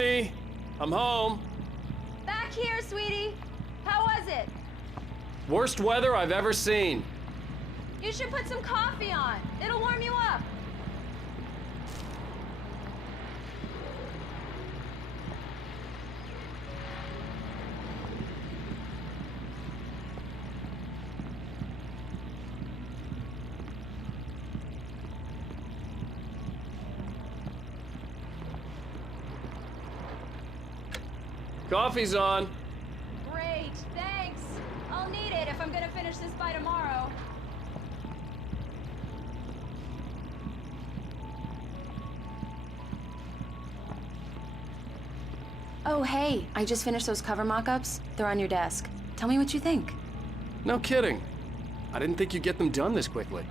Hey, I'm home. Back here, sweetie. How was it? Worst weather I've ever seen. You should put some coffee on. It'll warm you up. Coffee's on. Great, thanks. I'll need it if I'm gonna finish this by tomorrow. Oh, hey, I just finished those cover mock-ups. They're on your desk. Tell me what you think. No kidding. I didn't think you'd get them done this quickly.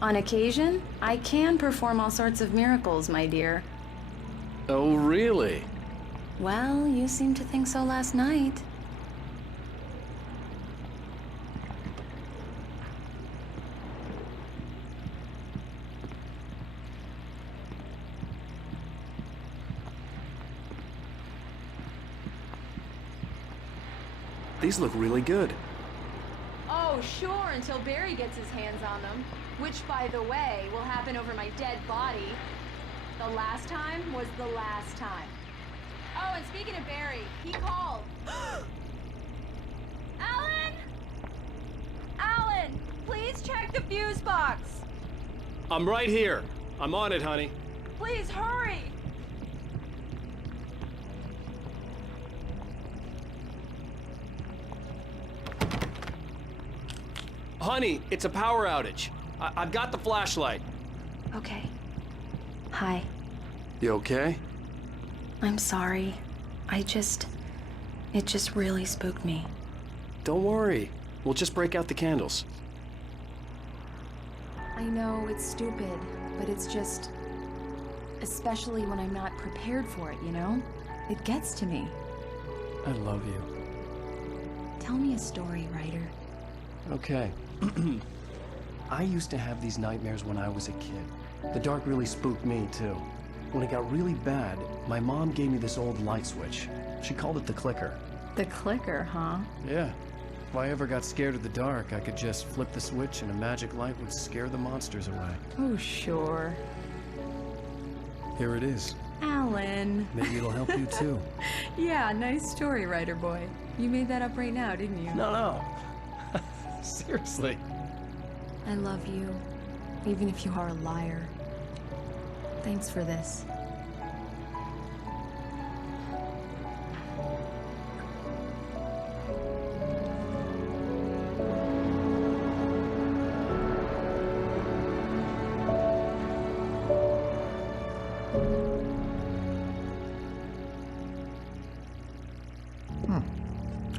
On occasion, I can perform all sorts of miracles, my dear. Oh, really? Well, you seemed to think so last night. These look really good. Oh, sure, until Barry gets his hands on them. Which, by the way, will happen over my dead body. The last time was the last time. Oh, and speaking of Barry, he called. Alan! Alan, please check the fuse box. I'm right here. I'm on it, honey. Please hurry. Honey, it's a power outage. I've got the flashlight. Okay. Hi. You okay? I'm sorry. It just really spooked me. Don't worry. We'll just break out the candles. I know it's stupid, but it's just... especially when I'm not prepared for it, you know? It gets to me. I love you. Tell me a story, writer. Okay. I used to have these nightmares when I was a kid. The dark really spooked me, too. When it got really bad, my mom gave me this old light switch. She called it the clicker. The clicker, huh? Yeah. If I ever got scared of the dark, I could just flip the switch and a magic light would scare the monsters away. Oh, sure. Here it is. Alan. Maybe it'll help you, too. Yeah, nice story, writer boy. You made that up right now, didn't you? No. Seriously. I love you, even if you are a liar. Thanks for this.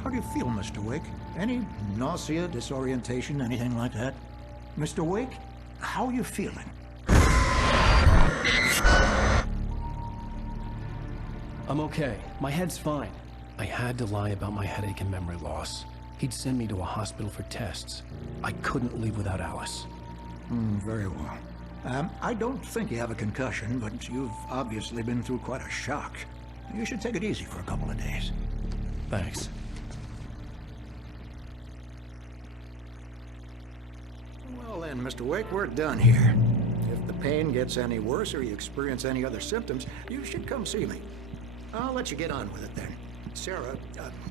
How do you feel, Mr. Wake? Any nausea, disorientation, anything like that? Mr. Wake, how are you feeling? I'm okay. My head's fine. I had to lie about my headache and memory loss. He'd send me to a hospital for tests. I couldn't leave without Alice. Very well. I don't think you have a concussion, but you've obviously been through quite a shock. You should take it easy for a couple of days. Thanks. Well then, Mr. Wake, we're done here. If the pain gets any worse or you experience any other symptoms, you should come see me. I'll let you get on with it then. Sarah,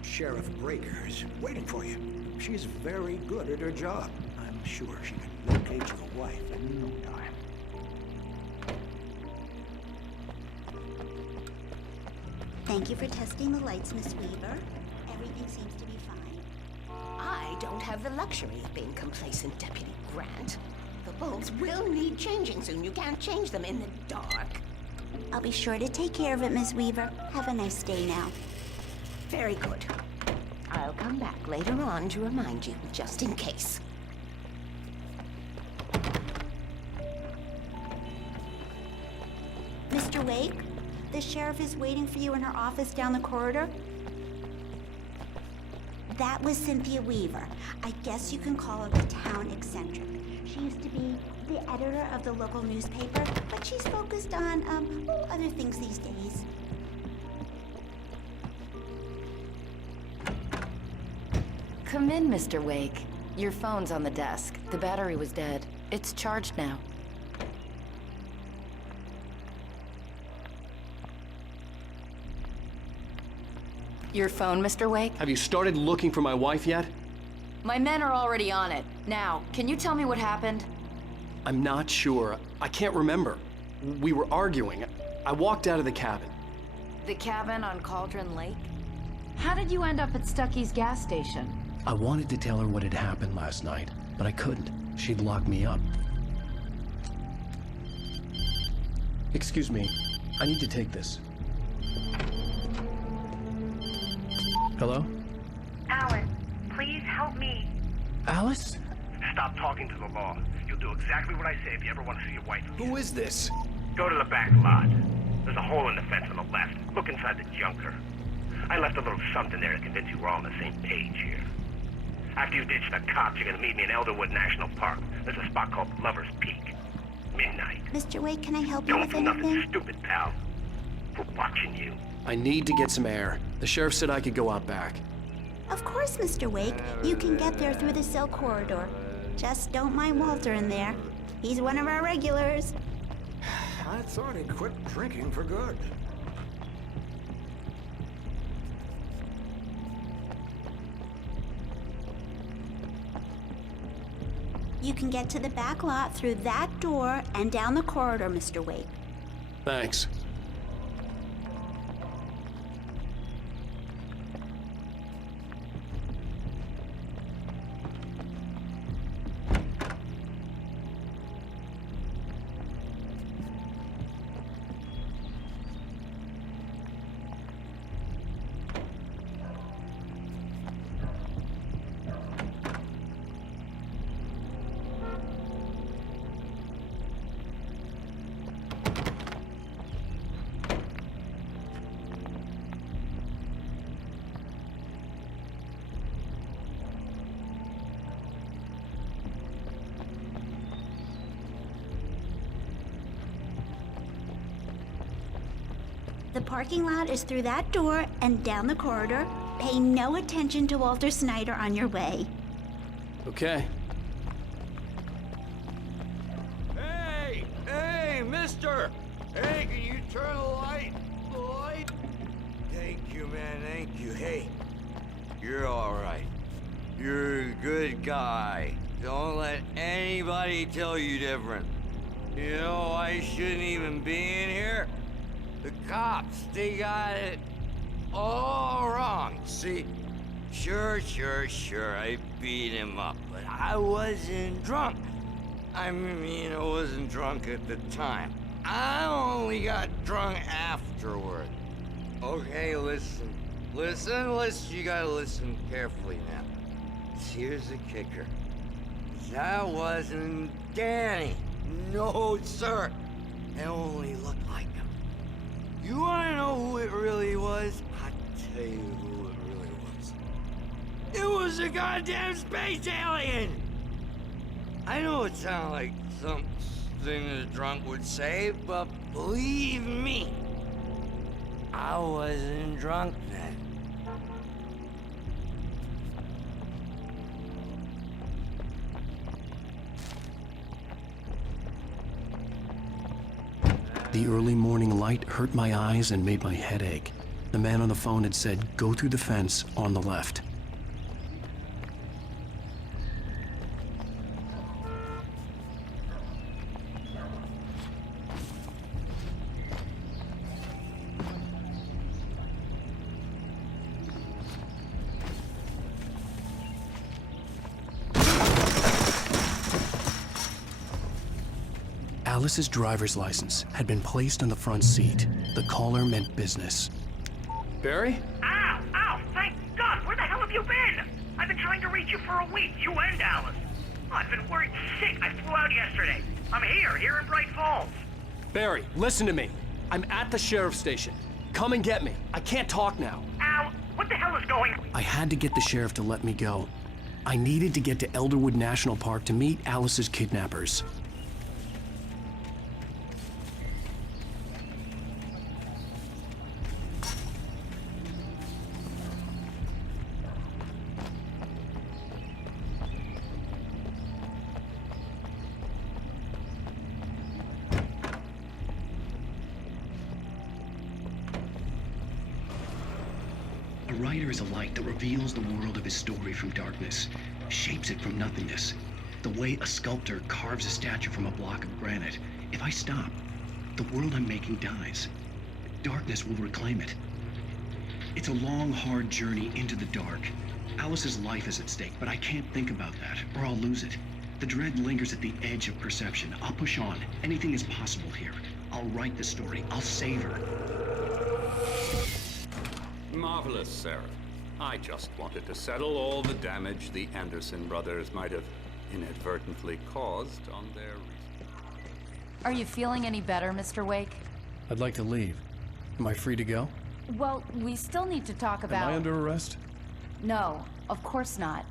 Sheriff Breaker, is waiting for you. She's very good at her job. I'm sure she can locate your wife in no time. Thank you for testing the lights, Miss Weaver. Everything seems to be fine. I don't have the luxury of being complacent, Deputy Grant. The bulbs will need changing soon. You can't change them in the dark. I'll be sure to take care of it, Miss Weaver. Have a nice day now. Very good. I'll come back later on to remind you, just in case. Mr. Wake, the sheriff is waiting for you in her office down the corridor. That was Cynthia Weaver. I guess you can call her the town eccentric. She used to be the editor of the local newspaper, but she's focused on, other things these days. Come in, Mr. Wake. Your phone's on the desk. The battery was dead. It's charged now. Your phone, Mr. Wake? Have you started looking for my wife yet? My men are already on it. Now, can you tell me what happened? I'm not sure. I can't remember. We were arguing. I walked out of the cabin. The cabin on Cauldron Lake? How did you end up at Stucky's gas station? I wanted to tell her what had happened last night, but I couldn't. She'd lock me up. Excuse me. I need to take this. Hello? Alan, please help me. Alice? Stop talking to the law. You'll do exactly what I say if you ever want to see your wife. Who is this? Go to the back lot. There's a hole in the fence on the left. Look inside the junker. I left a little something there to convince you we're all on the same page here. After you ditch the cops, you're gonna meet me in Elderwood National Park. There's a spot called Lover's Peak. Midnight. Mr. Wake, can I help you Don't with do nothing anything? stupid, pal. We're watching you. I need to get some air. The sheriff said I could go out back. Of course, Mr. Wake. You can get there through the cell corridor. Just don't mind Walter in there. He's one of our regulars. I thought he'd quit drinking for good. You can get to the back lot through that door and down the corridor, Mr. Wake. Thanks. The parking lot is through that door and down the corridor. Pay no attention to Walter Snyder on your way. Okay. Hey! Hey, mister! Hey, can you turn the light? The light? Thank you, man, thank you. Hey, you're all right. You're a good guy. Don't let anybody tell you different. You know, I shouldn't even be in here. The cops, they got it all wrong. See, sure, I beat him up, but I wasn't drunk. I mean, I wasn't drunk at the time. I only got drunk afterward. Okay, listen, you gotta listen carefully now. Here's the kicker. That wasn't Danny. No, sir. It only looked like him. You wanna know who it really was? I'll tell you who it really was. It was a goddamn space alien! I know it sounds like something a drunk would say, but believe me, I wasn't drunk then. The early morning light hurt my eyes and made my head ache. The man on the phone had said, go through the fence on the left. Alice's driver's license had been placed on the front seat. The caller meant business. Barry? Ow! Ow! Thank God! Where the hell have you been? I've been trying to reach you for a week, you and Alice. Oh, I've been worried sick. I flew out yesterday. I'm here in Bright Falls. Barry, listen to me. I'm at the sheriff's station. Come and get me. I can't talk now. Ow! What the hell is going on? I had to get the sheriff to let me go. I needed to get to Elderwood National Park to meet Alice's kidnappers. writer is a light that reveals the world of his story from darkness, shapes it from nothingness. The way a sculptor carves a statue from a block of granite. If I stop, the world I'm making dies. Darkness will reclaim it. It's a long, hard journey into the dark. Alice's life is at stake, but I can't think about that, or I'll lose it. The dread lingers at the edge of perception. I'll push on. Anything is possible here. I'll write the story. I'll save her. Marvelous, Sarah. I just wanted to settle all the damage the Anderson brothers might have inadvertently caused on their... Are you feeling any better, Mr. Wake? I'd like to leave. Am I free to go? Well, we still need to talk about... Am I under arrest? No, of course not.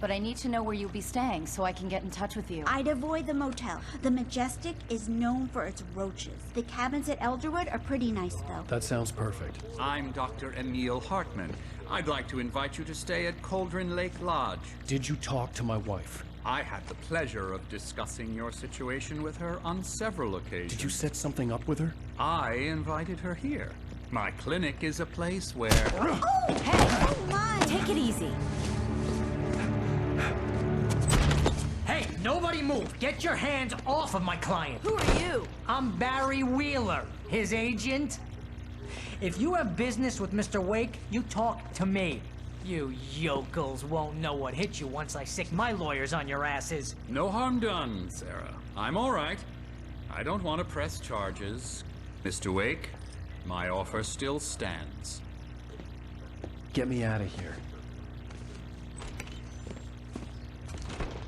But I need to know where you'll be staying so I can get in touch with you. I'd avoid the motel. The Majestic is known for its roaches. The cabins at Elderwood are pretty nice, though. That sounds perfect. I'm Dr. Emil Hartman. I'd like to invite you to stay at Cauldron Lake Lodge. Did you talk to my wife? I had the pleasure of discussing your situation with her on several occasions. Did you set something up with her? I invited her here. My clinic is a place where... Oh! Hey! Come on! Take it easy. Hey, nobody move! Get your hands off of my client! Who are you? I'm Barry Wheeler, his agent. If you have business with Mr. Wake, you talk to me. You yokels won't know what hit you once I sick my lawyers on your asses. No harm done, Sarah. I'm all right. I don't want to press charges. Mr. Wake, my offer still stands. Get me out of here.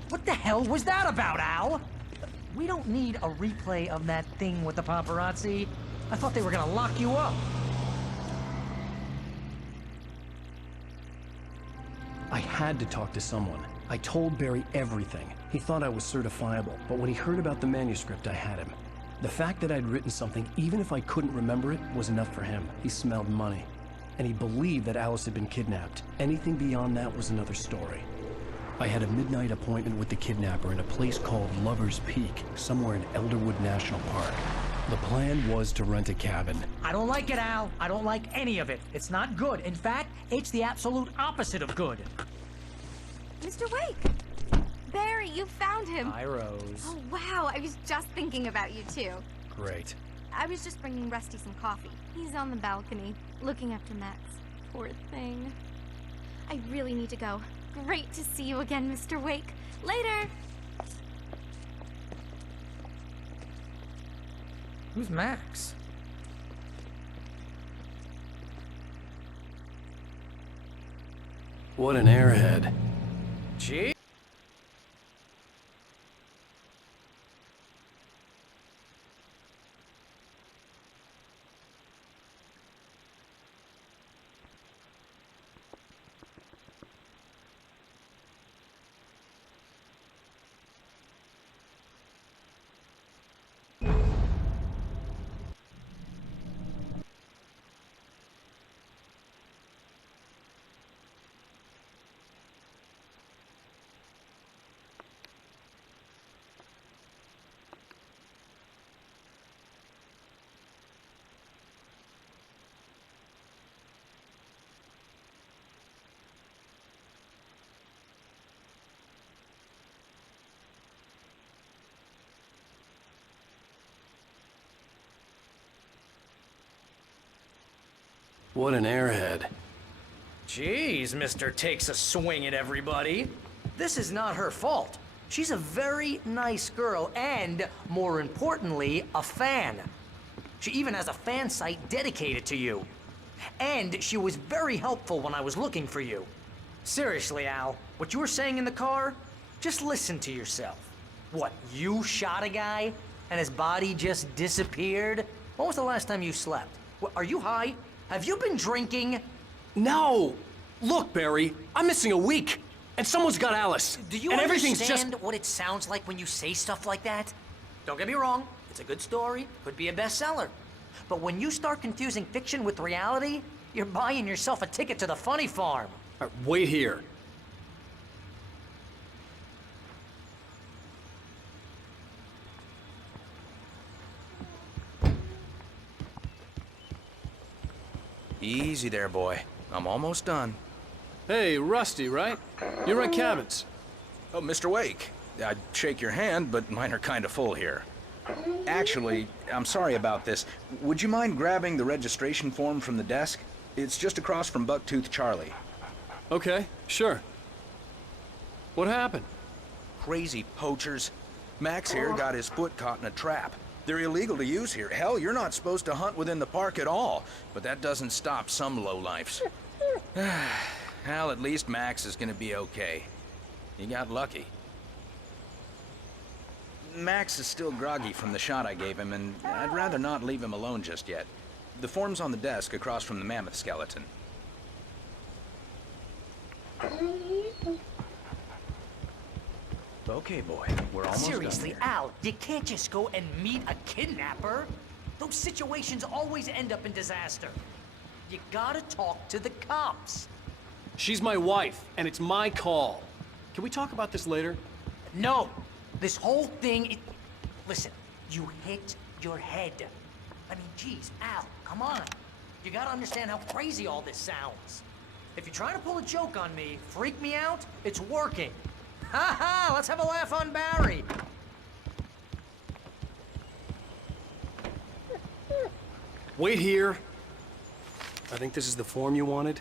What the hell was that about, Al? We don't need a replay of that thing with the paparazzi. I thought they were gonna lock you up. I had to talk to someone. I told Barry everything. He thought I was certifiable, but when he heard about the manuscript, I had him. The fact that I'd written something, even if I couldn't remember it, was enough for him. He smelled money. And he believed that Alice had been kidnapped. Anything beyond that was another story. I had a midnight appointment with the kidnapper in a place called Lover's Peak, somewhere in Elderwood National Park. The plan was to rent a cabin. I don't like it, Al. I don't like any of it. It's not good. In fact, it's the absolute opposite of good. Mr. Wake! Barry, you found him! Hi, Rose. Oh, wow. I was just thinking about you, too. Great. I was just bringing Rusty some coffee. He's on the balcony, looking after Max. Poor thing. I really need to go. Great to see you again, Mr. Wake. Later! Who's Max? What an airhead. Gee. What an airhead. Jeez, Mr. Takes a swing at everybody. This is not her fault. She's a very nice girl and, more importantly, a fan. She even has a fan site dedicated to you. And she was very helpful when I was looking for you. Seriously, Al, what you were saying in the car, just listen to yourself. What, you shot a guy and his body just disappeared? When was the last time you slept? What, are you high? Have you been drinking? No! Look, Barry, I'm missing a week, and someone's got Alice. Do you and everything's understand just... what it sounds like when you say stuff like that? Don't get me wrong, it's a good story, could be a bestseller. But when you start confusing fiction with reality, you're buying yourself a ticket to the funny farm. All right, wait here. Easy there, boy. I'm almost done. Hey, Rusty, right? You rent cabins. Oh, Mr. Wake. I'd shake your hand, but mine are kind of full here. Actually, I'm sorry about this. Would you mind grabbing the registration form from the desk? It's just across from Bucktooth Charlie. Okay, sure. What happened? Crazy poachers. Max here got his foot caught in a trap. They're illegal to use here. Hell, you're not supposed to hunt within the park at all. But that doesn't stop some lowlifes. Well, at least Max is gonna be okay. He got lucky. Max is still groggy from the shot I gave him, and I'd rather not leave him alone just yet. The form's on the desk across from the mammoth skeleton. Okay, boy, we're almost Seriously, done here. Al, you can't just go and meet a kidnapper. Those situations always end up in disaster. You gotta talk to the cops. She's my wife, and it's my call. Can we talk about this later? No, this whole thing, listen, you hit your head. I mean, geez, Al, come on. You gotta understand how crazy all this sounds. If you're trying to pull a joke on me, freak me out, it's working. Ha ha, let's have a laugh on Barry. Wait here. I think this is the form you wanted.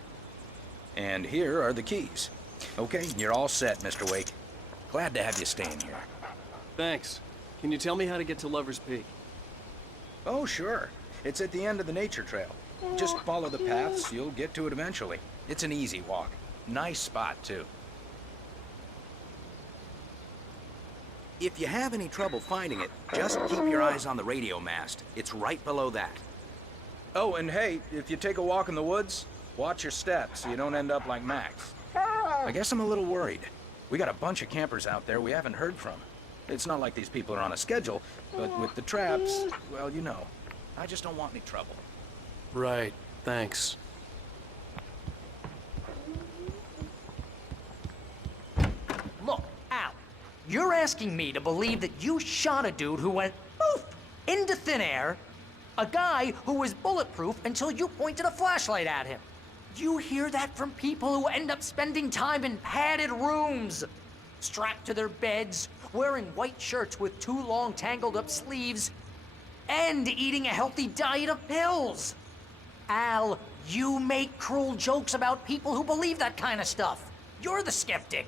And here are the keys. Okay, you're all set, Mr. Wake. Glad to have you staying here. Thanks. Can you tell me how to get to Lover's Peak? Oh, sure. It's at the end of the nature trail. Just follow the paths, you'll get to it eventually. It's an easy walk. Nice spot, too. If you have any trouble finding it, just keep your eyes on the radio mast. It's right below that. Oh, and hey, if you take a walk in the woods, watch your steps so you don't end up like Max. I guess I'm a little worried. We got a bunch of campers out there we haven't heard from. It's not like these people are on a schedule, but with the traps, well, you know. I just don't want any trouble. Right, thanks. Look, Al, you're asking me to believe that you shot a dude who went poof into thin air, a guy who was bulletproof until you pointed a flashlight at him. You hear that from people who end up spending time in padded rooms, strapped to their beds, wearing white shirts with too long tangled up sleeves, and eating a healthy diet of pills. Al, you make cruel jokes about people who believe that kind of stuff. You're the skeptic.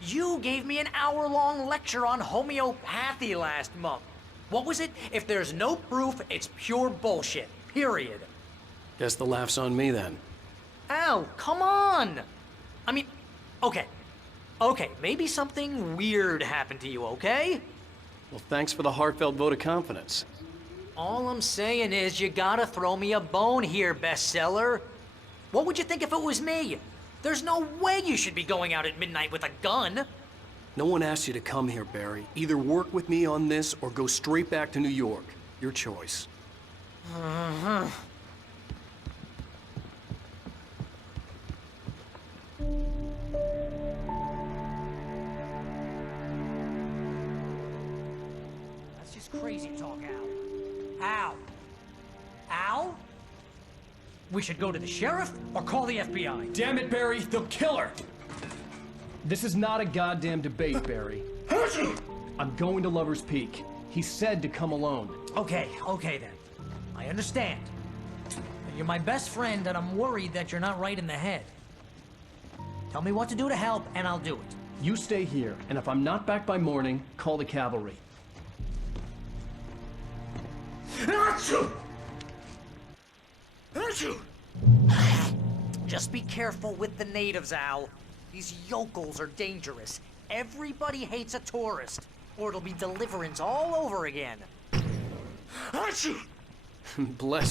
You gave me an hour-long lecture on homeopathy last month. What was it? If there's no proof, it's pure bullshit. Period. Guess the laugh's on me then. Al, come on! I mean, okay. Okay, maybe something weird happened to you, okay? Well, thanks for the heartfelt vote of confidence. All I'm saying is you gotta throw me a bone here, bestseller. What would you think if it was me? There's no way you should be going out at midnight with a gun. No one asked you to come here, Barry. Either work with me on this or go straight back to New York. Your choice. Uh-huh. That's just crazy talk, Al. Al? Al? We should go to the sheriff or call the FBI. Damn it, Barry, they'll kill her! This is not a goddamn debate, Barry. I'm going to Lover's Peak. He said to come alone. Okay then. I understand. You're my best friend, and I'm worried that you're not right in the head. Tell me what to do to help, and I'll do it. You stay here, and if I'm not back by morning, call the cavalry. Just be careful with the natives, Al. These yokels are dangerous. Everybody hates a tourist, or it'll be Deliverance all over again. Bless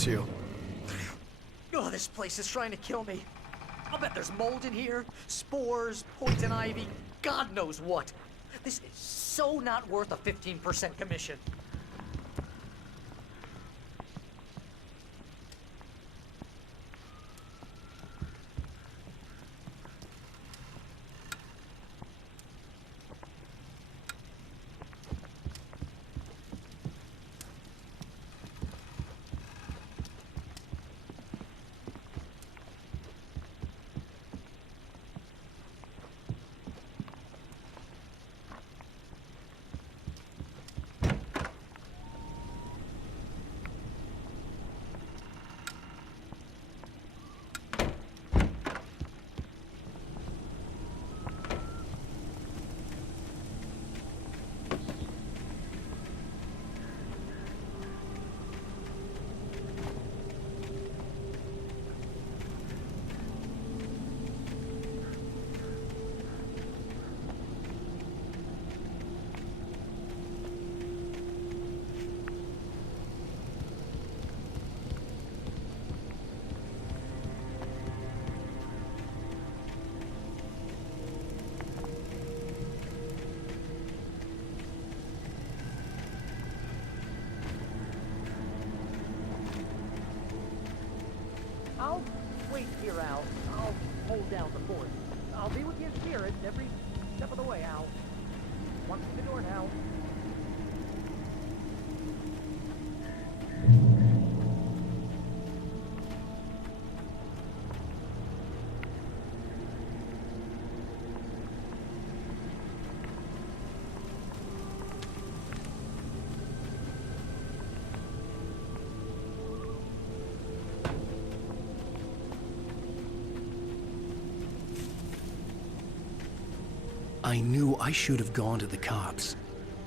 you. Oh, this place is trying to kill me. I'll bet there's mold in here, spores, poison ivy, God knows what. This is so not worth a 15% commission. boy, Al. Walk through the door now. I knew I should have gone to the cops.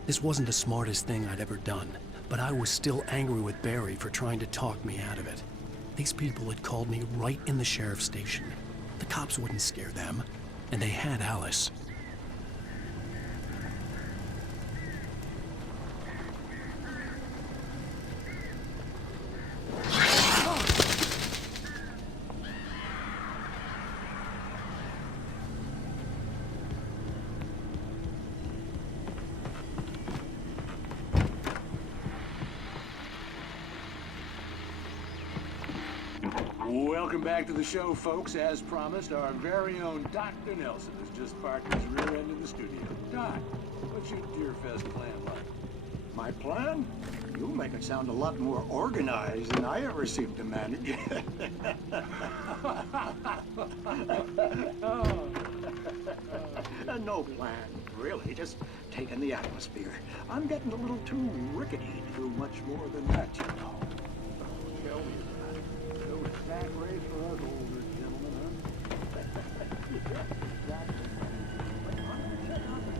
This wasn't the smartest thing I'd ever done, but I was still angry with Barry for trying to talk me out of it. These people had called me right in the sheriff's station. The cops wouldn't scare them, and they had Alice. Welcome back to the show, folks. As promised, our very own Dr. Nelson has just parked his rear end in the studio. Doc, what's your Deerfest plan like? My plan? You make it sound a lot more organized than I ever seem to manage. No plan, really. Just taking the atmosphere. I'm getting a little too rickety to do much more than that, you know. Tell me about it. No sack race for us older gentlemen, huh? Exactly. But I'm gonna check out the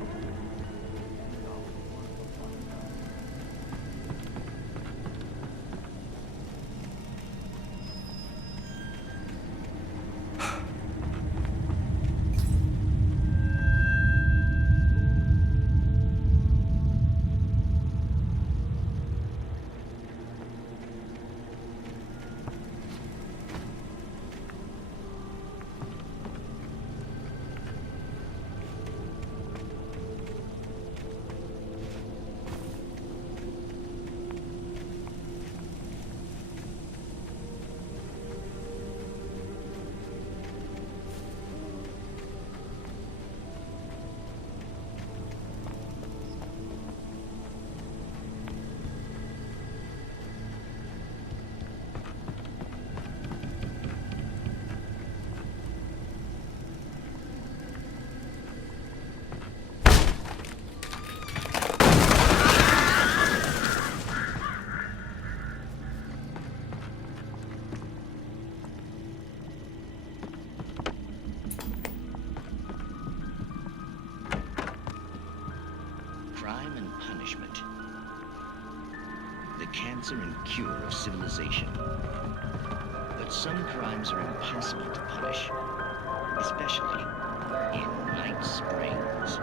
Crime and punishment. The cancer and cure of civilization. But some crimes are impossible to punish, especially in Night Springs.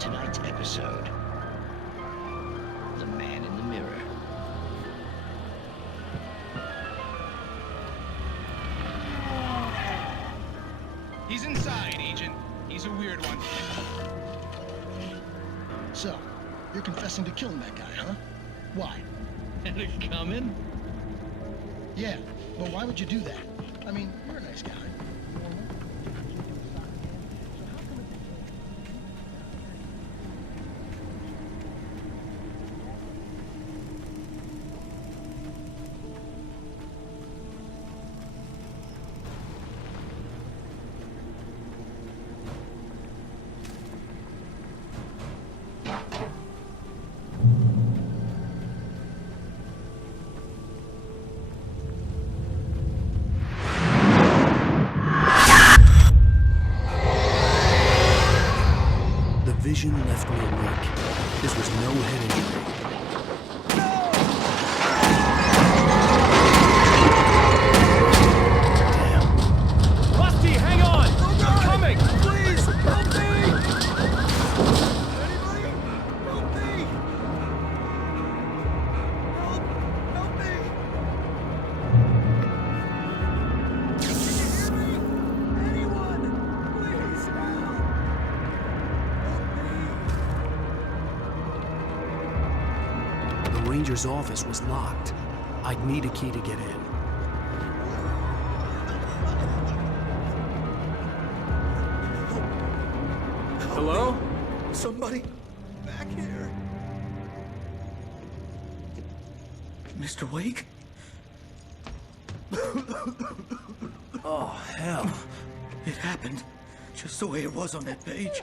Tonight's episode, The Man in the Mirror. He's inside, Agent. He's a weird one. So, you're confessing to killing that guy, huh? Why? Had it coming? Yeah, but why would you do that? I mean, you're a nice guy. Vision left me weak. This was no head injury. Damn. Rusty, hang on! I'm coming! Please, help me! Anybody? Help me! Help me! Can you hear me? Anyone? Please, help! The ranger's office was locked. I'd need a key to get in. Somebody back here. Mr. Wake? Oh, hell. It happened just the way it was on that page.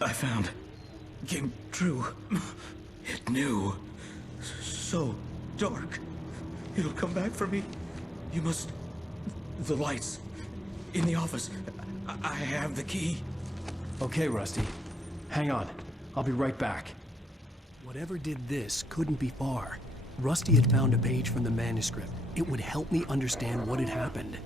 I found. Came true. It knew. So dark. It'll come back for me. You must... The lights. In the office. I have the key. Okay, Rusty. Hang on. I'll be right back. Whatever did this couldn't be far. Rusty had found a page from the manuscript. It would help me understand what had happened.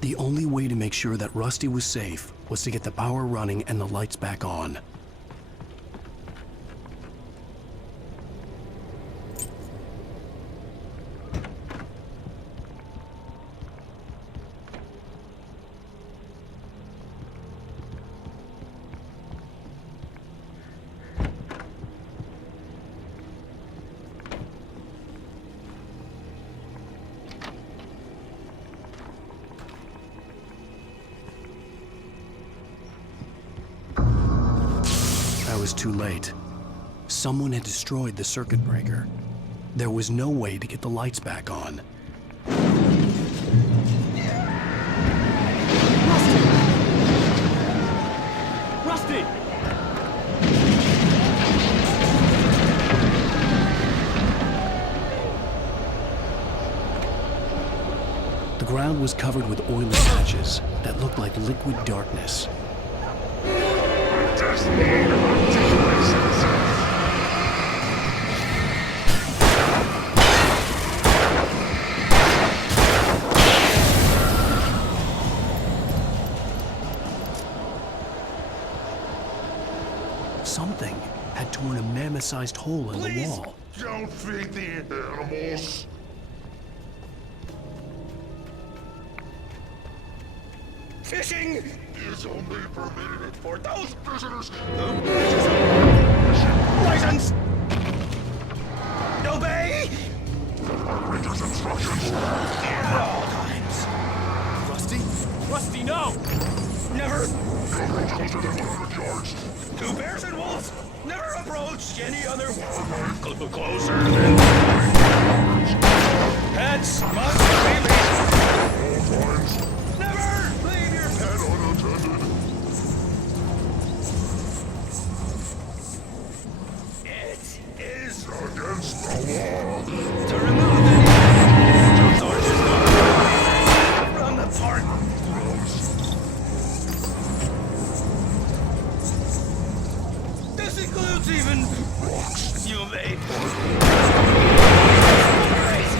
The only way to make sure that Rusty was safe was to get the power running and the lights back on. I was too late. Someone had destroyed the circuit breaker. There was no way to get the lights back on. Rusty! The ground was covered with oily patches that looked like liquid darkness. Something had torn a mammoth-sized hole in the wall. Don't feed the animals. Fishing is only permitted for those prisoners license. Obey. Operator's instructions. At all times. Rusty? Rusty, no! Never. Never closer than 100 yards. Two bears and wolves. Never approach any other. Closer than 5 yards. Pets must be released. All times. Never leave your pet unattended. It is against the law to remove any sources from the park. This includes even rocks. You may. Right.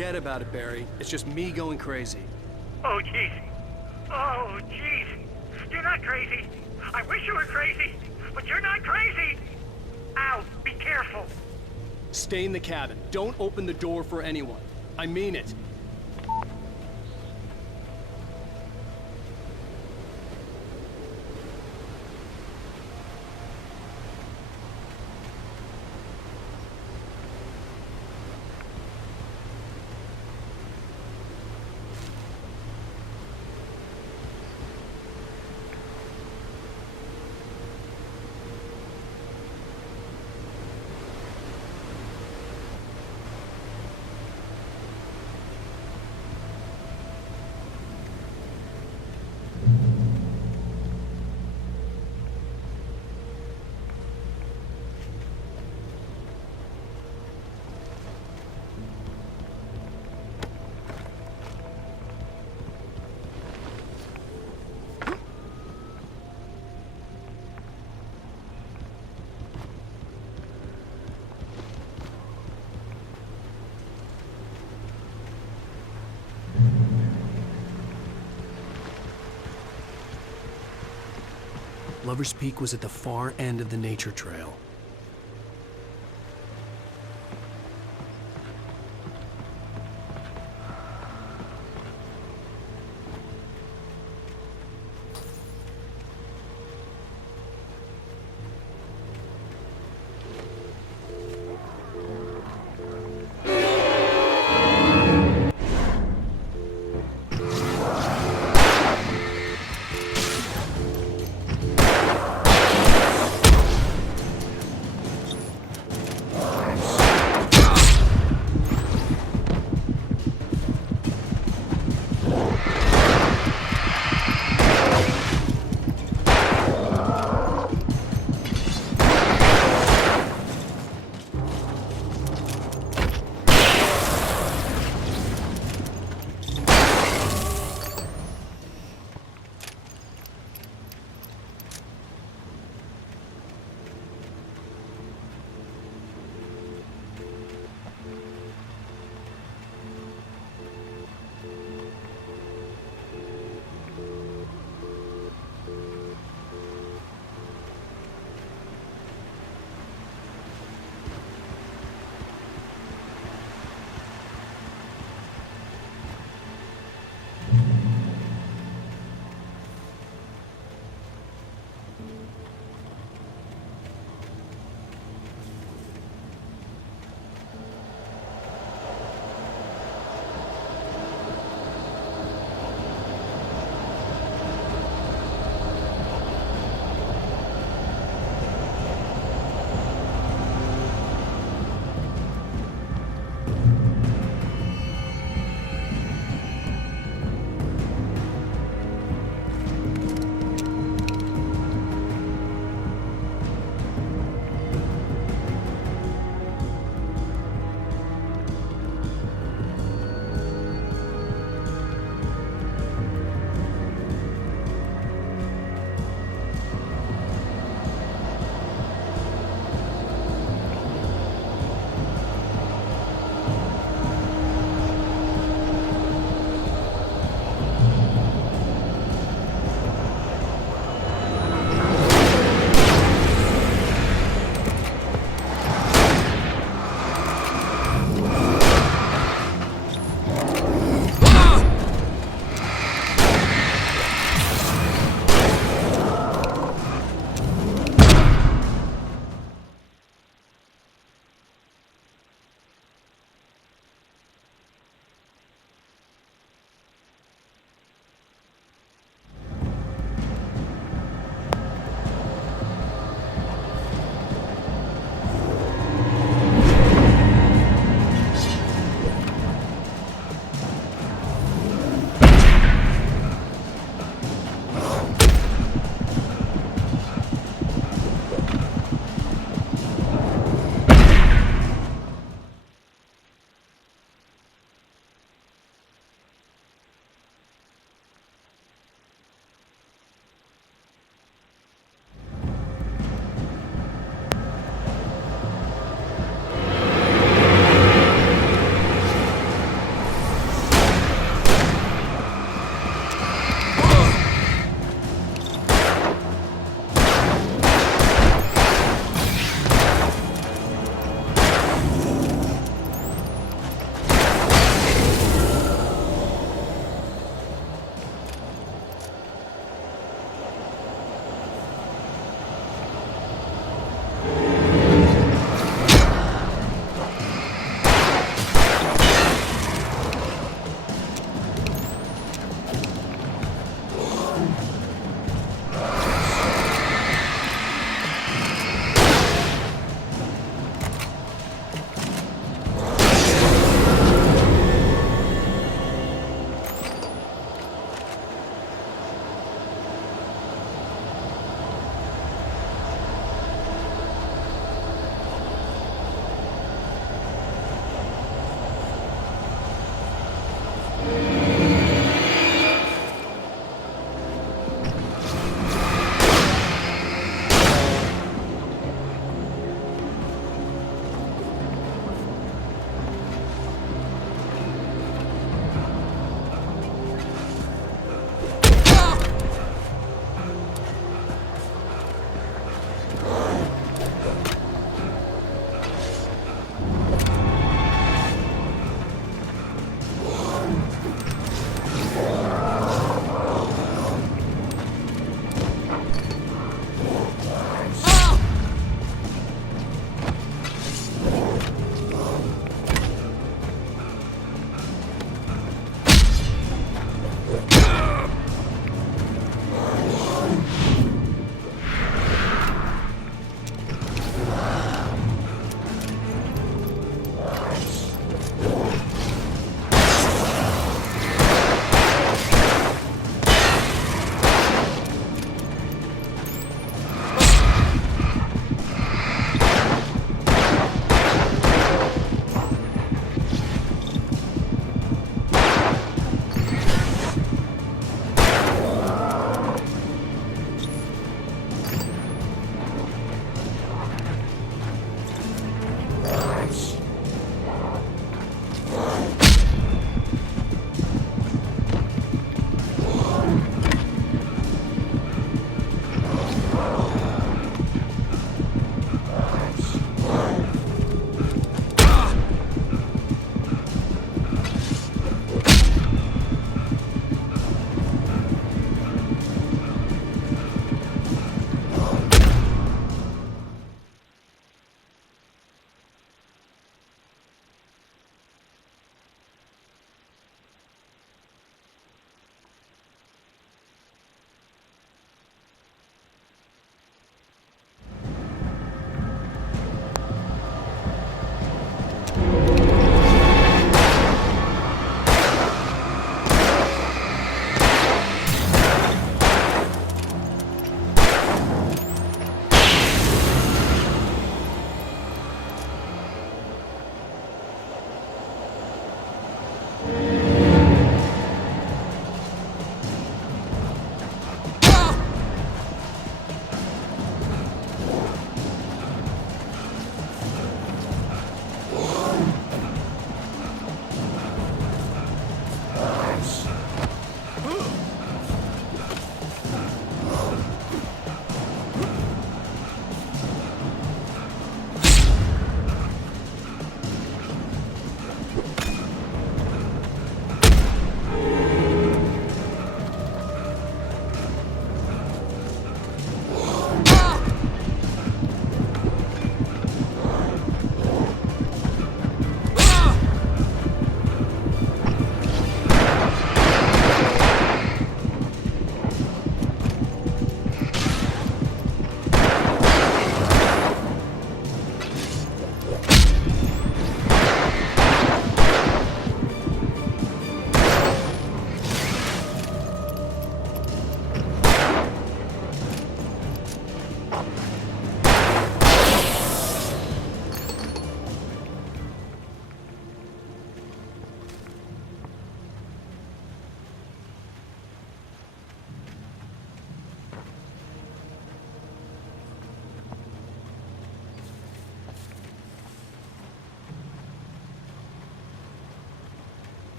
Forget about it, Barry. It's just me going crazy. Oh, jeez. Oh, jeez. You're not crazy. I wish you were crazy, but you're not crazy. Ow, be careful. Stay in the cabin. Don't open the door for anyone. I mean it. Lover's Peak was at the far end of the nature trail.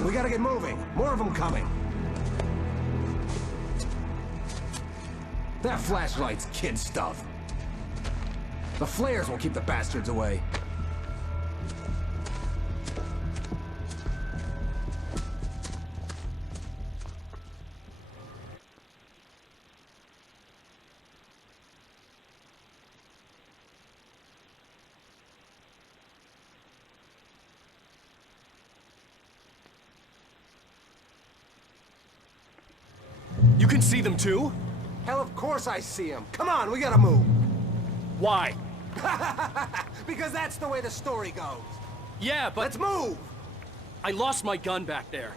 on, we gotta get moving. More of them coming. That flashlight's kid stuff. The flares will keep the bastards away. You can see them too? Hell, of course I see them. Come on, we gotta move. Why? Because that's the way the story goes. Yeah, but... Let's move! I lost my gun back there.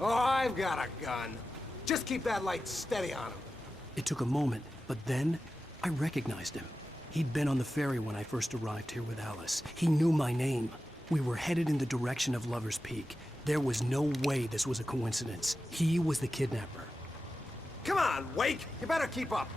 Oh, I've got a gun. Just keep that light steady on him. It took a moment, but then I recognized him. He'd been on the ferry when I first arrived here with Alice. He knew my name. We were headed in the direction of Lover's Peak. There was no way this was a coincidence. He was the kidnapper. Come on, Wake! You better keep up.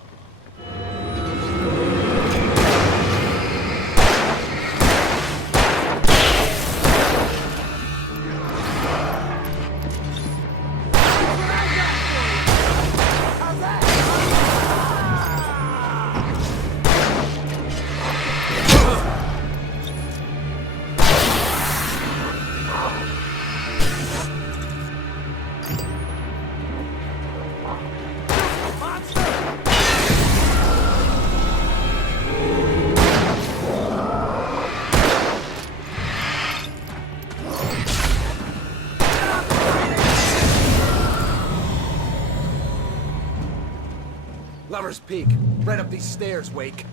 Lover's Peak. Right up these stairs, Wake.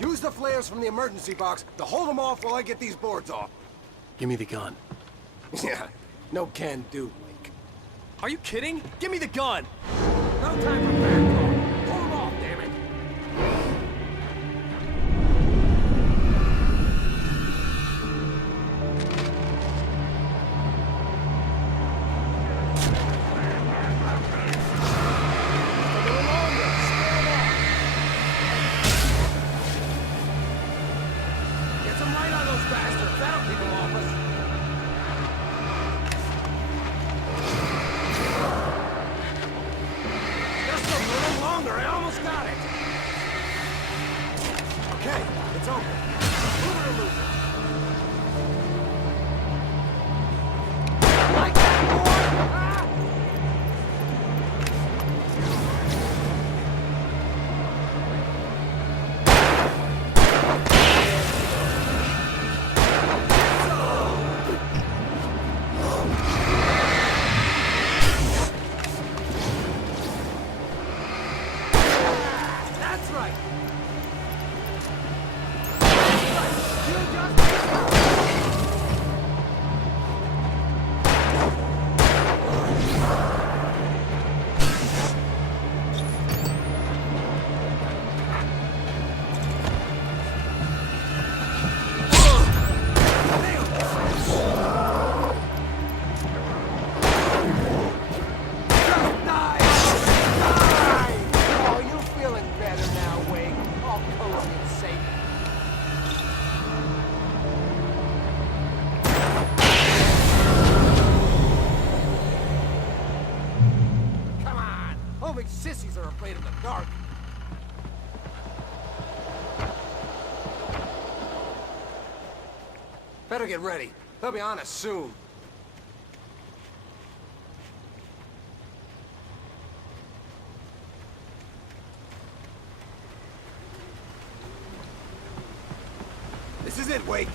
Use the flares from the emergency box to hold them off while I get these boards off. Give me the gun. Yeah, no can do, Wake. Are you kidding? Give me the gun! No time for back talk. Hold them off, damn it! Sissies are afraid of the dark. Better get ready. They'll be on us soon. This is it, Wake.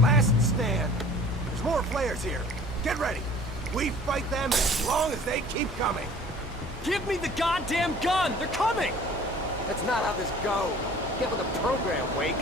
Last stand. There's more flares here. Get ready. We fight them as long as they keep coming. Give me the goddamn gun! They're coming! That's not how this goes. Get with the program, Wake.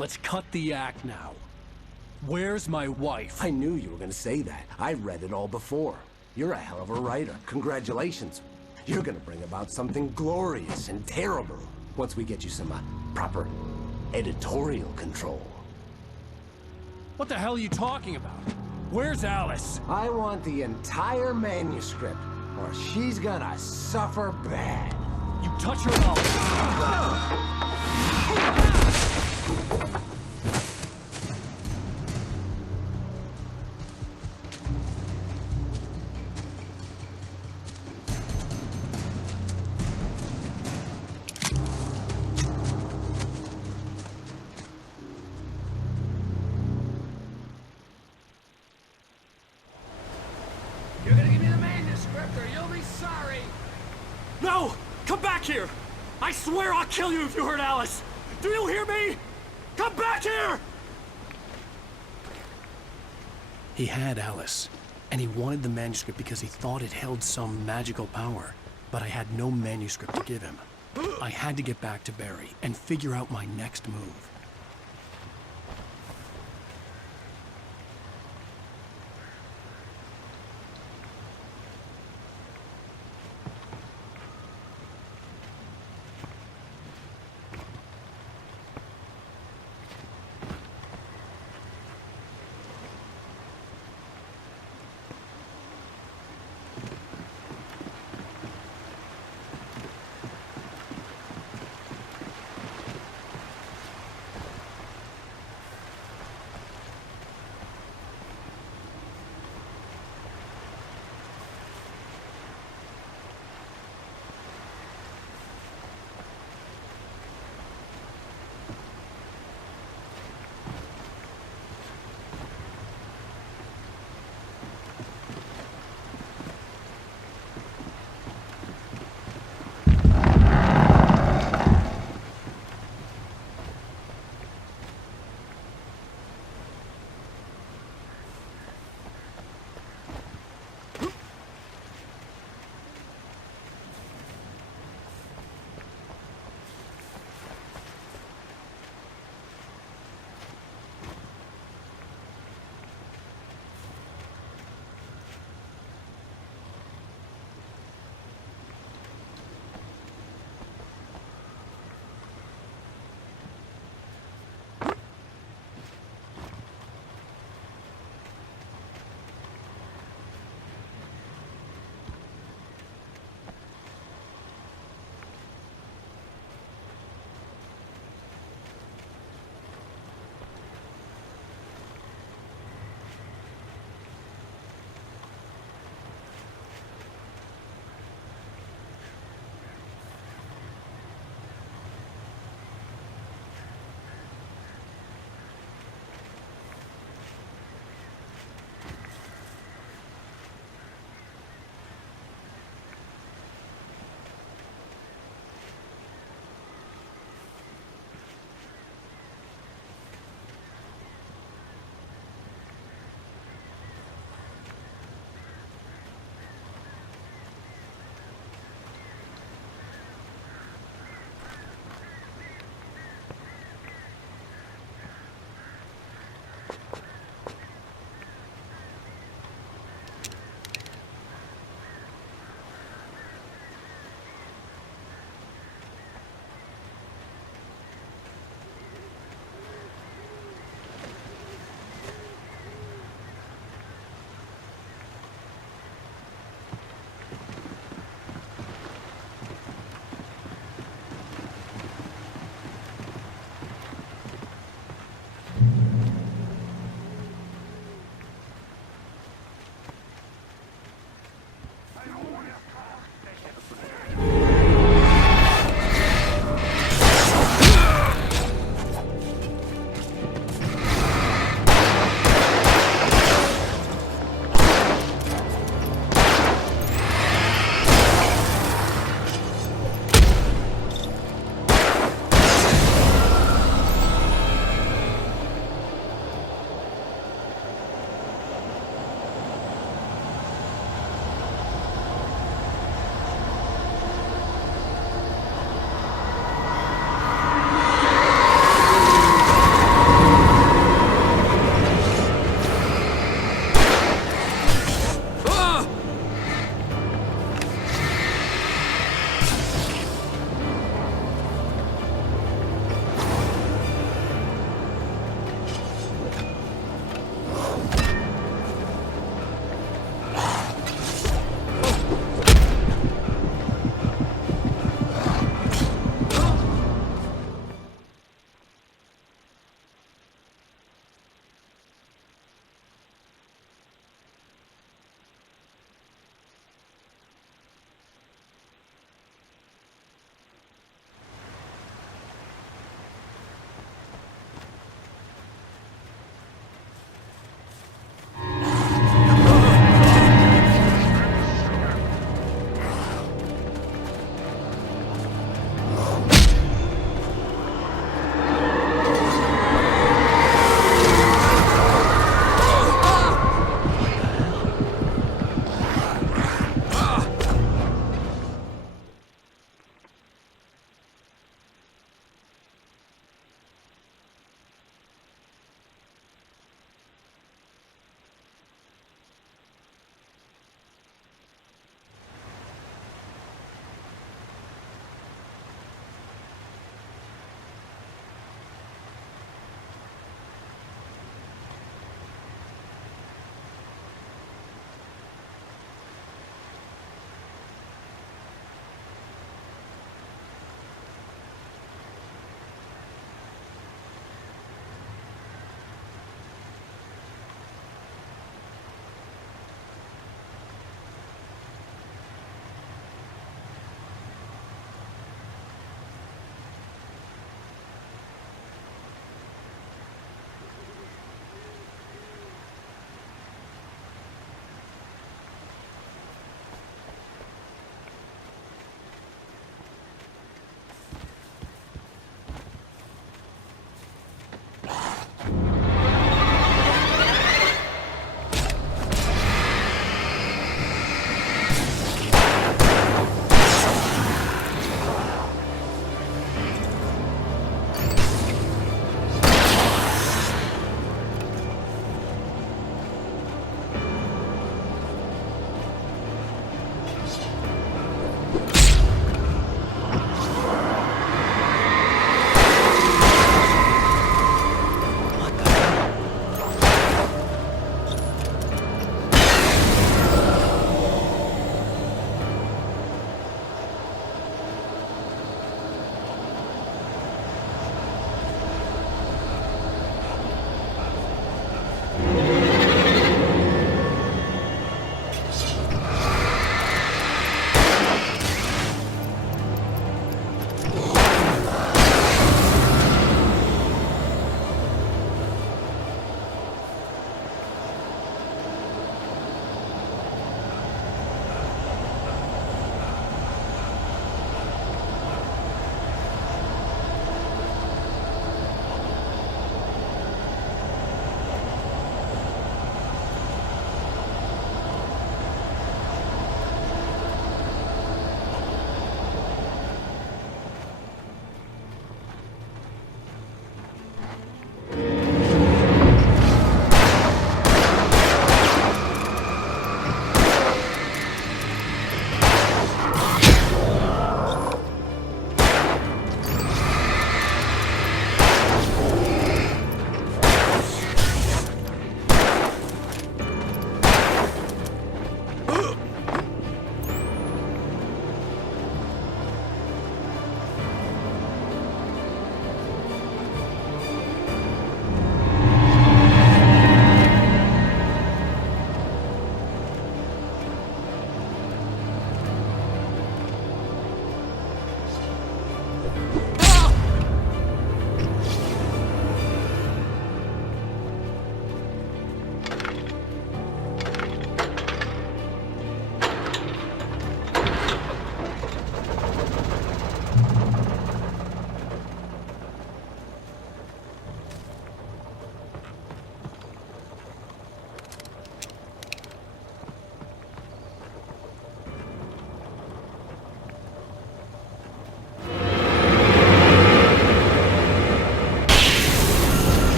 Let's cut the act now. Where's my wife? I knew you were gonna say that. I read it all before. You're a hell of a writer. Congratulations. You're gonna bring about something glorious and terrible once we get you some proper editorial control. What the hell are you talking about? Where's Alice? I want the entire manuscript, or she's gonna suffer bad. You touch her and You're gonna give me the manuscript or you'll be sorry! No! Come back here! I swear I'll kill you if you hurt Alice! Do you hear me? Come back here! He had Alice, and he wanted the manuscript because he thought it held some magical power. But I had no manuscript to give him. I had to get back to Barry and figure out my next move.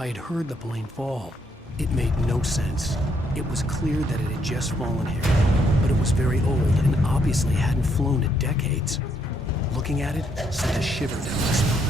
I had heard the plane fall. It made no sense. It was clear that it had just fallen here, but it was very old and obviously hadn't flown in decades. Looking at it sent a shiver down my spine.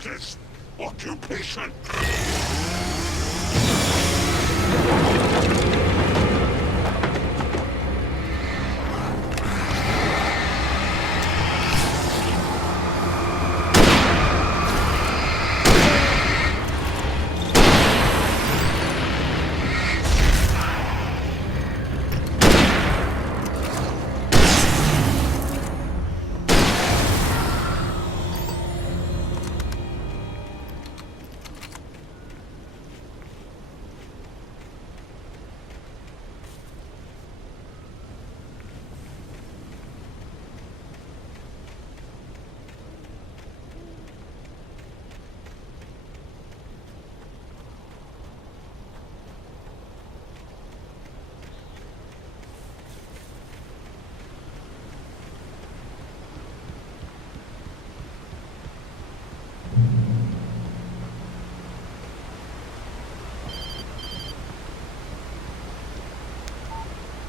Hazardous occupation.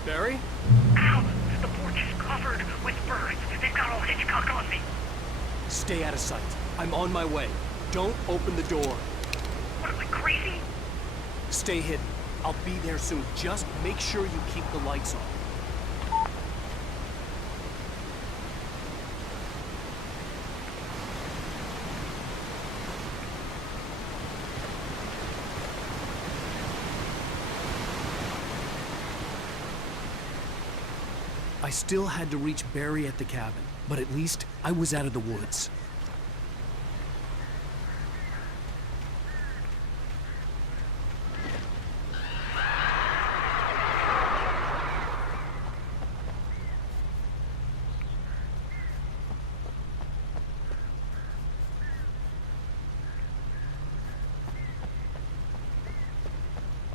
Barry? Ow! The porch is covered with birds. They've got all Hitchcock on me. Stay out of sight. I'm on my way. Don't open the door. What am I, crazy? Stay hidden. I'll be there soon. Just make sure you keep the lights on. I still had to reach Barry at the cabin, but at least I was out of the woods.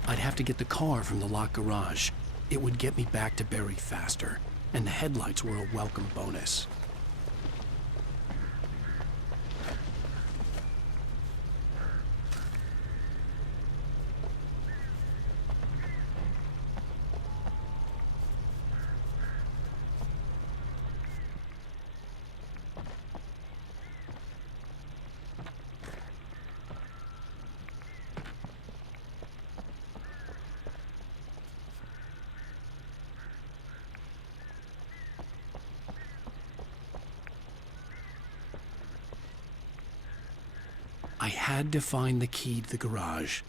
I'd have to get the car from the locked garage. It would get me back to Barry faster, and the headlights were a welcome bonus. I had to find the key to the garage.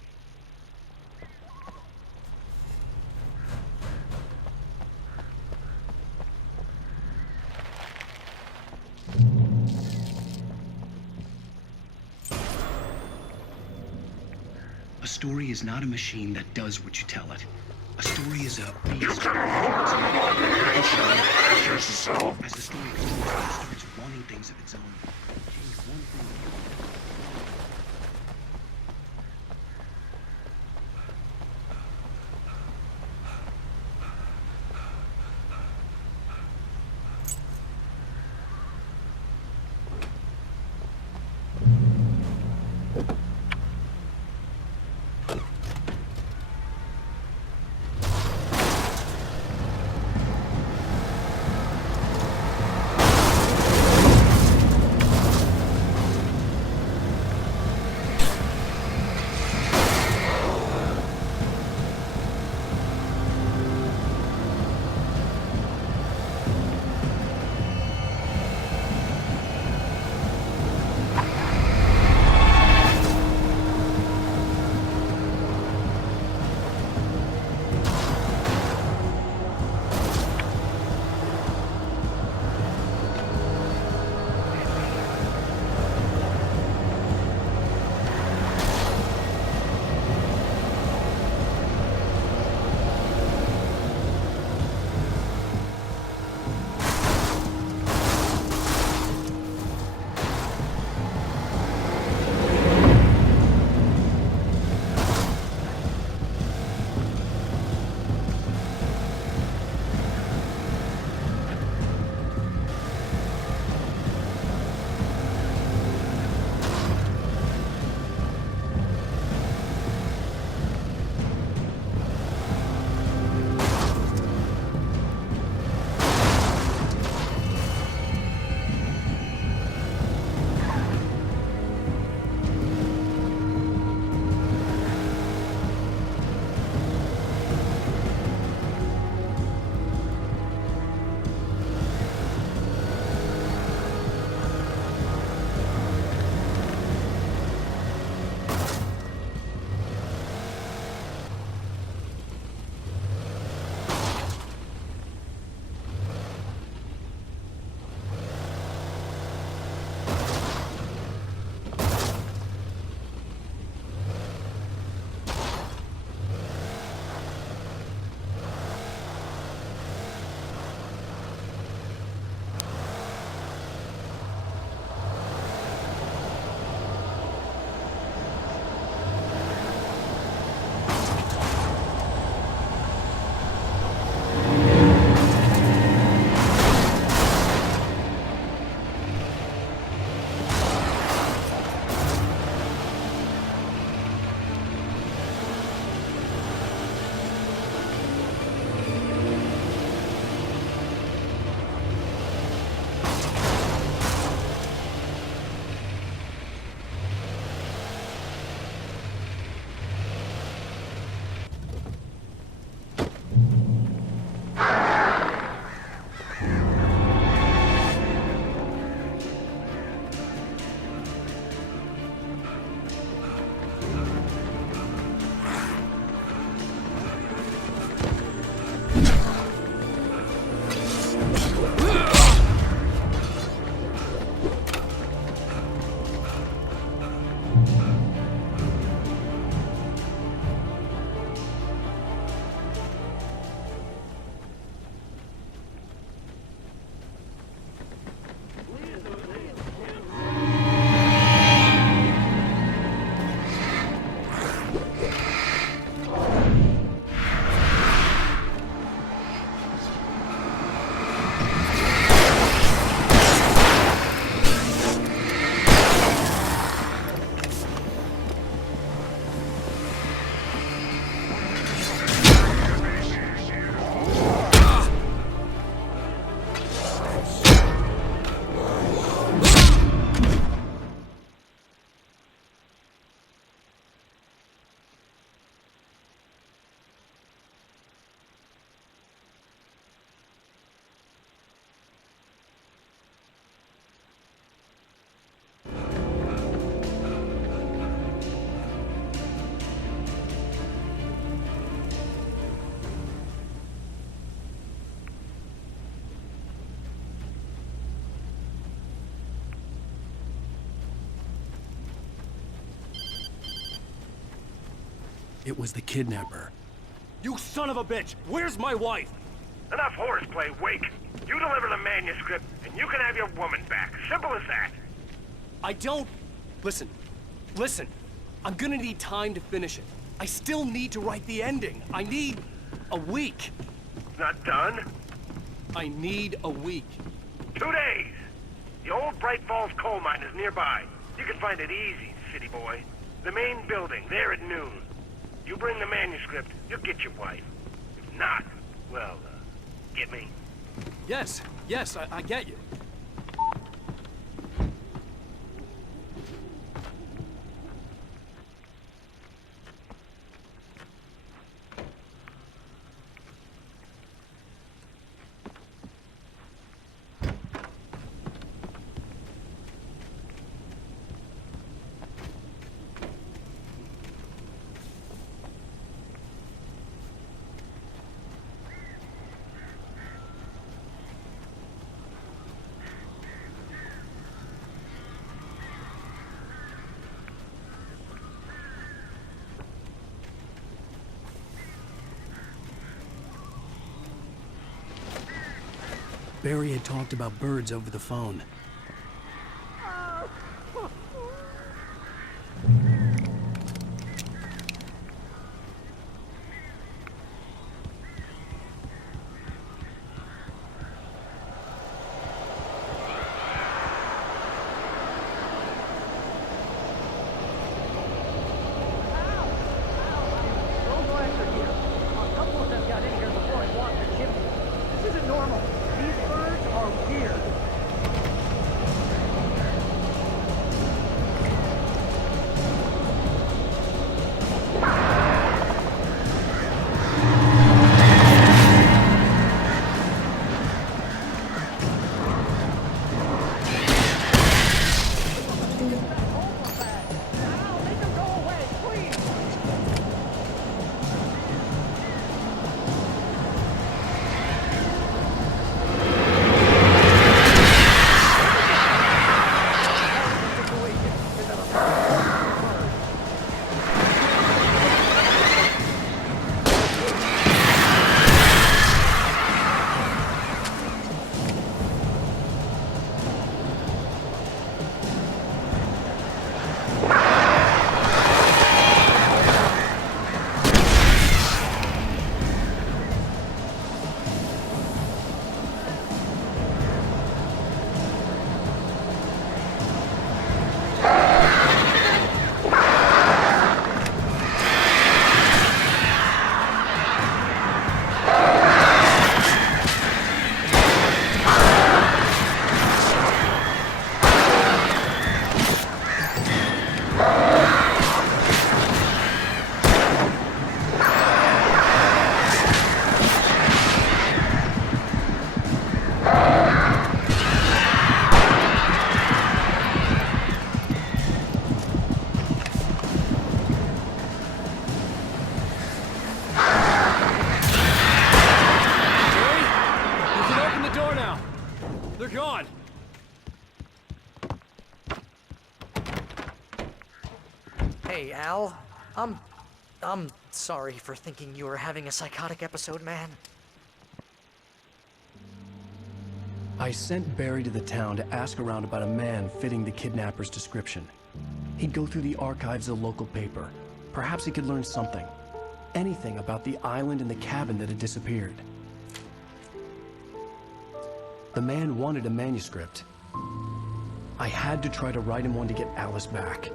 A story is not a machine that does what you tell it. A story is a beast. As the story goes, it starts wanting things of its own. Change one thing. It was the kidnapper. You son of a bitch! Where's my wife? Enough horseplay, Wake. You deliver the manuscript, and you can have your woman back. Simple as that. I don't... Listen. I'm gonna need time to finish it. I still need to write the ending. I need a week. Not done? I need a week. 2 days. The old Bright Falls coal mine is nearby. You can find it easy, city boy. The main building, there at noon. You bring the manuscript, you'll get your wife. If not, well, get me? Yes, I get you. Barry had talked about birds over the phone. Hey, Al. I'm sorry for thinking you were having a psychotic episode, man. I sent Barry to the town to ask around about a man fitting the kidnapper's description. He'd go through the archives of the local paper. Perhaps he could learn something. Anything about the island and the cabin that had disappeared. The man wanted a manuscript. I had to try to write him one to get Alice back.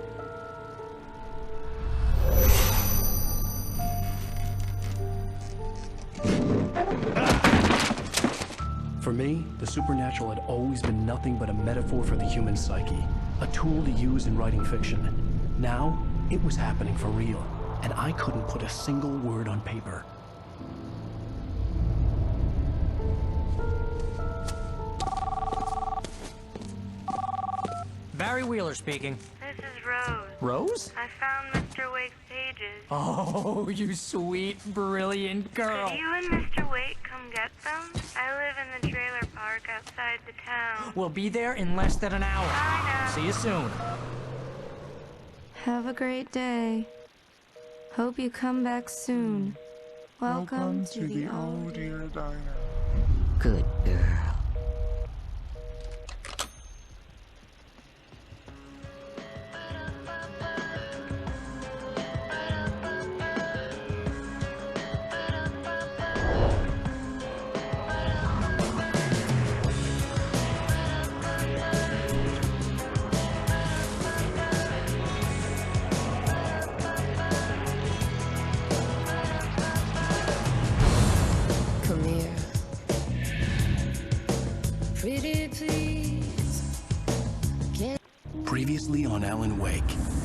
For me, the supernatural had always been nothing but a metaphor for the human psyche, a tool to use in writing fiction. Now, it was happening for real, and I couldn't put a single word on paper. Barry Wheeler speaking. This is Rose. Rose? I found Mr. Wake's pages. Oh, you sweet, brilliant girl. Could you and Mr. Wake come get them? I live in the trailer park outside the town. We'll be there in less than an hour. Bye now. See you soon. Have a great day. Hope you come back soon. Welcome to the old dear diner. Good girl. Come here. Pretty please. Previously on Alan Wake,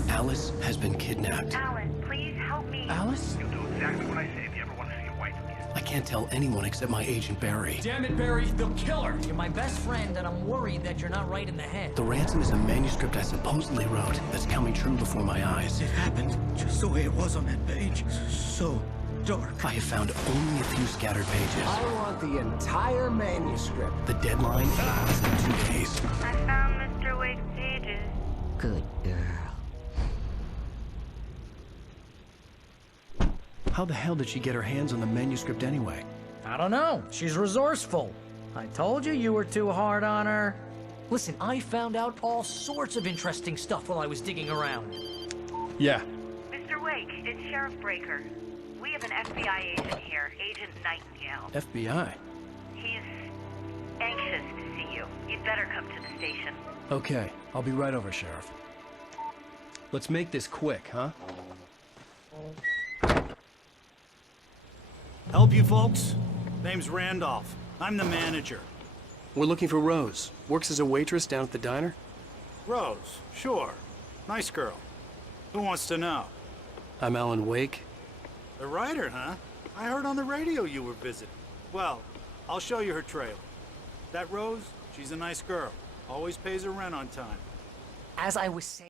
Alice has been kidnapped. Alan, please help me. Alice? You'll do exactly what I say if you ever want to see your wife again. I can't tell anyone except my agent Barry. Damn it, Barry, they'll kill her. You're my best friend, and I'm worried that you're not right in the head. The ransom is a manuscript I supposedly wrote that's coming true before my eyes. It happened just the way it was on that page. So dark. I have found only a few scattered pages. I want the entire manuscript. The deadline is in 2 days. I found Mr. Wake's pages. Good girl. How the hell did she get her hands on the manuscript anyway? I don't know. She's resourceful. I told you you were too hard on her. Listen, I found out all sorts of interesting stuff while I was digging around. Yeah. Mr. Wake, it's Sheriff Breaker. We have an FBI agent here, Agent Nightingale. FBI? He's anxious to see you. You'd better come to the station. Okay, I'll be right over, Sheriff. Let's make this quick, huh? Help you folks? Name's Randolph. I'm the manager. We're looking for Rose. Works as a waitress down at the diner. Rose, sure. Nice girl. Who wants to know? I'm Alan Wake. The writer, huh? I heard on the radio you were visiting. Well, I'll show you her trailer. That Rose, she's a nice girl. Always pays her rent on time. As I was saying...